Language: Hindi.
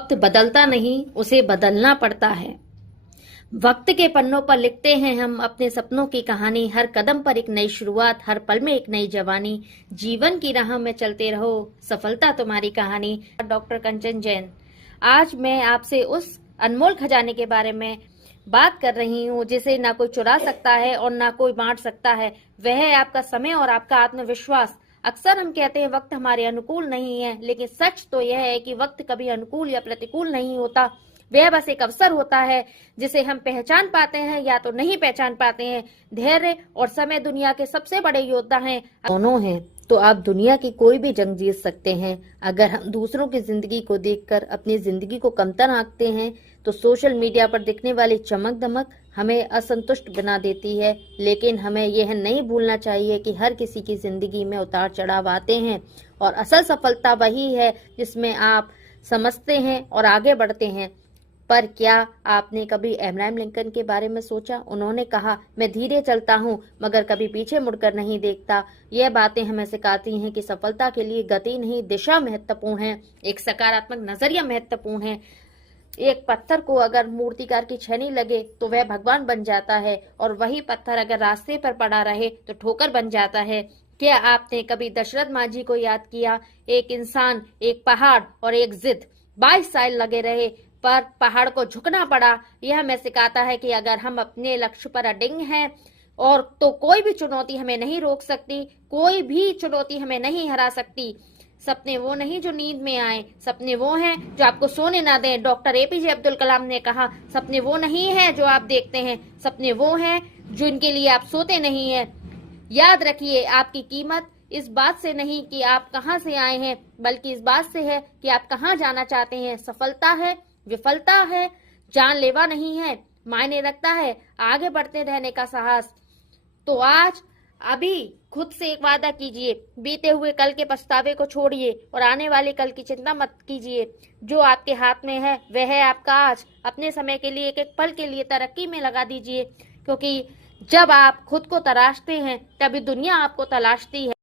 वक्त बदलता नहीं, उसे बदलना पड़ता है। वक्त के पन्नों पर लिखते हैं हम अपने सपनों की कहानी। हर कदम पर एक नई शुरुआत, हर पल में एक नई जवानी। जीवन की राह में चलते रहो, सफलता तुम्हारी कहानी। डॉक्टर कंचन जैन। आज मैं आपसे उस अनमोल खजाने के बारे में बात कर रही हूँ जिसे ना कोई चुरा सकता है और ना कोई बांट सकता है। वह है आपका समय और आपका आत्मविश्वास। अक्सर हम कहते हैं वक्त हमारे अनुकूल नहीं है, लेकिन सच तो यह है कि वक्त कभी अनुकूल या प्रतिकूल नहीं होता। वह बस एक अवसर होता है जिसे हम पहचान पाते हैं या तो नहीं पहचान पाते हैं। धैर्य और समय दुनिया के सबसे बड़े योद्धा हैं। दोनों हैं तो आप दुनिया की कोई भी जंग जीत सकते हैं। अगर हम दूसरों की जिंदगी को देखकर अपनी जिंदगी को कमतर आंकते हैं तो सोशल मीडिया पर दिखने वाली चमक दमक हमें असंतुष्ट बना देती है। लेकिन हमें यह नहीं भूलना चाहिए कि हर किसी की जिंदगी में उतार चढ़ाव आते हैं और असल सफलता वही है जिसमें आप समझते हैं और आगे बढ़ते हैं। पर क्या आपने कभी अब्राहम लिंकन के बारे में सोचा? उन्होंने कहा, मैं धीरे चलता हूँ मगर कभी पीछे मुड़कर नहीं देखता। यह बातें हमें सिखाती हैं कि सफलता के लिए गति नहीं, दिशा महत्वपूर्ण है। एक सकारात्मक नजरिया महत्वपूर्ण है। एक पत्थर को अगर मूर्तिकार की छेनी लगे तो वह भगवान बन जाता है, और वही पत्थर अगर रास्ते पर पड़ा रहे तो ठोकर बन जाता है। क्या आपने कभी दशरथ माझी को याद किया? एक इंसान, एक पहाड़ और एक जिद। 22 साल लगे रहे पर पहाड़ को झुकना पड़ा। यह हमें सिखाता है कि अगर हम अपने लक्ष्य पर अडिग हैं और तो कोई भी चुनौती हमें नहीं रोक सकती, कोई भी चुनौती हमें नहीं हरा सकती। सपने वो नहीं जो नींद में आए, सपने वो हैं जो आपको सोने ना दें। डॉक्टर एपीजे अब्दुल कलाम ने कहा, सपने वो नहीं है जो आप देखते हैं, सपने वो हैं जो इनके लिए आप सोते नहीं हैं। याद रखिए, आपकी कीमत इस बात से नहीं कि आप कहां से आए हैं, बल्कि इस बात से है कि आप कहां जाना चाहते हैं। सफलता है, विफलता है, जानलेवा नहीं है, मायने रखता है आगे बढ़ते रहने का साहस। तो आज अभी खुद से एक वादा कीजिए, बीते हुए कल के पछतावे को छोड़िए और आने वाले कल की चिंता मत कीजिए। जो आपके हाथ में है वह है आपका आज। अपने समय के लिए, एक एक पल के लिए तरक्की में लगा दीजिए, क्योंकि जब आप खुद को तराशते हैं तभी दुनिया आपको तलाशती है।